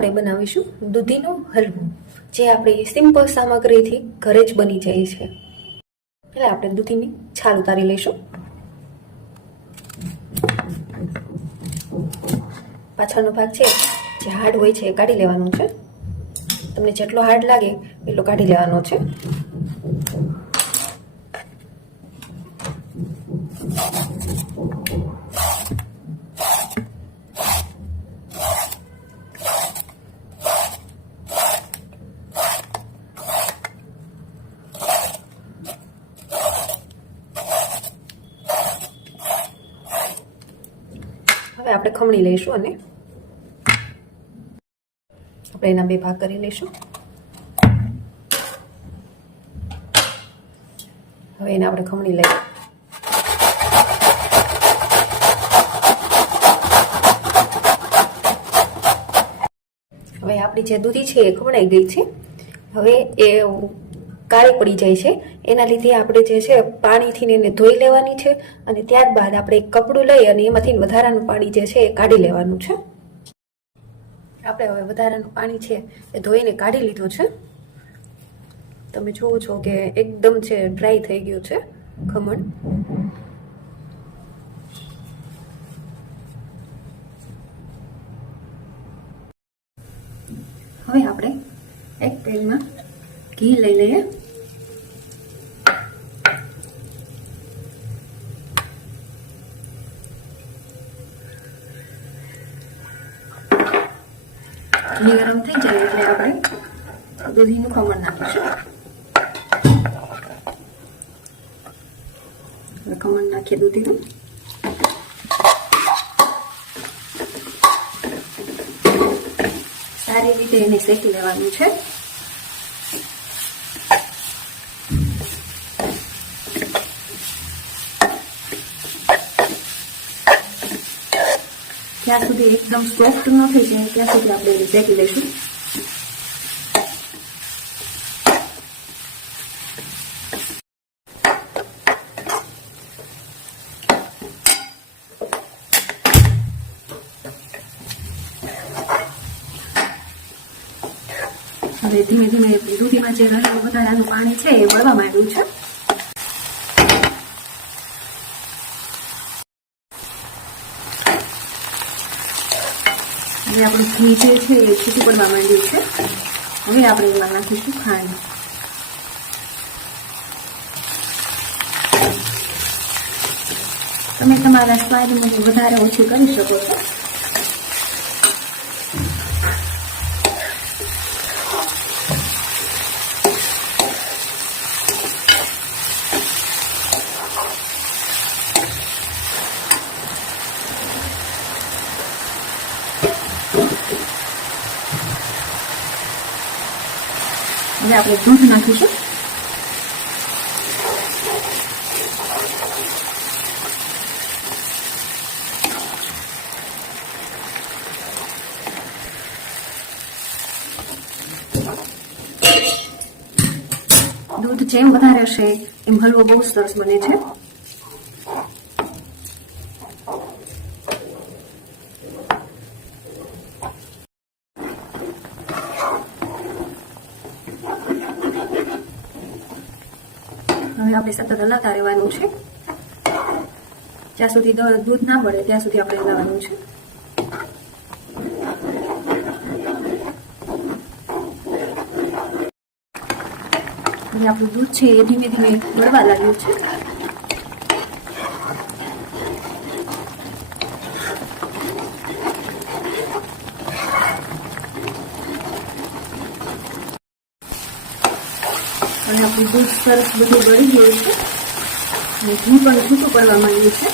આપણે બનાવીશું દૂધીનો હલવો, જે આપણે સિમ્પલ સામગ્રીથી ઘરે જ બની જાય છે. પહેલાં આપણે દૂધીની છાલ ઉતારી લઈશું. પાછળનો ભાગ છે જે હાર્ડ હોય છે એ કાઢી લેવાનો છે. તમને જેટલો હાર્ડ લાગે એટલો કાઢી લેવાનો છે. હવે આપણે ખમણી લઈશું અને આપણે એના બે ભાગ કરી લઈશું. હવે એને આપણે ખમણી લઈએ. હવે આપણી જે દૂધી છે એ ખમણાઈ ગઈ છે. હવે એ કાળી પડી જાય છે. એના લીધે આપણે જે છે પાણીથી એને ધોઈ લેવાની છે અને ત્યારબાદ આપણે એક કપડું લઈ અને એમાંથી વધારાનું પાણી જે છે એ કાઢી લેવાનું છે. આપણે હવે વધારાનું પાણી છે એ ધોઈને કાઢી લીધું છે. તમે જુઓ છો કે એકદમ છે ડ્રાય થઈ ગયું છે ખમણ. હવે આપણે એક પેનમાં ઘી લઈ લઈએ. ઘી ગરમ થઈ જાય એટલે આપણે દૂધીનું ખમણ નાખીશું. ખમણ નાખીએ દૂધીનું. સારી રીતે એને શેકી લેવાનું છે. ત્યાં સુધી એકદમ સોફ્ટ ન થઈ જાય ત્યાં સુધી આપણે એને શેકી લઈશું. હવે ધીમે ધીમે દૂધીમાં જે રહેલું વધારાનું પાણી છે એ બળવા માંડ્યું છે. હવે આપણું ઘી જે છે એ છૂટું પડવા માંડ્યું છે. હવે આપણે એમાં નાખીશું ખાંડ. તમે તમારા સ્વાદ મુજબ વધારે ઓછી કરી શકો છો. હવે આપણે દૂધ નાખીશું. દૂધ જેમ વધારે હશે એમ હલવો બહુ સરસ બને છે. હવે આપણે સતત હલાવતા રહેવાનું છે. જ્યાં સુધી દૂધ ના બળે ત્યાં સુધી આપણે હલાવવાનું છે. હવે આપણું દૂધ છે એ ધીમે ધીમે બળવા લાગ્યું છે. અને આપણું દૂધ સરસ બધું બળી ગયું છે અને ઘી પણ છૂટું પડવા માંડ્યું છે.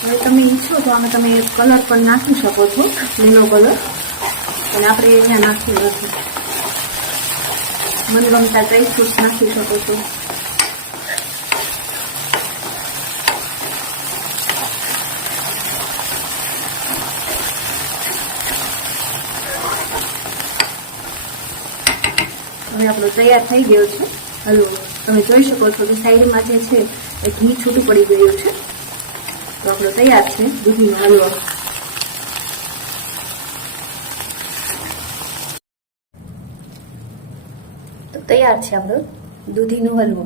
હવે તમે ઈચ્છો તો આમાં તમે કલર પણ નાખી શકો છો, લીલો કલર, અને આપણે અહીંયા નાખ્યું નથી. મનગમતા ડ્રાય ફ્રૂટ્સ નાખી શકો છો. હવે આપણો તૈયાર થઈ ગયો છે હલવો. તમે જોઈ શકો છો કે સાઈડમાં જે છે એ ઘી છૂટું પડી ગયું છે. તો આપણો તૈયાર છે દૂધીનો હલવો. તો તૈયાર છે આપણો દૂધીનો હલવો.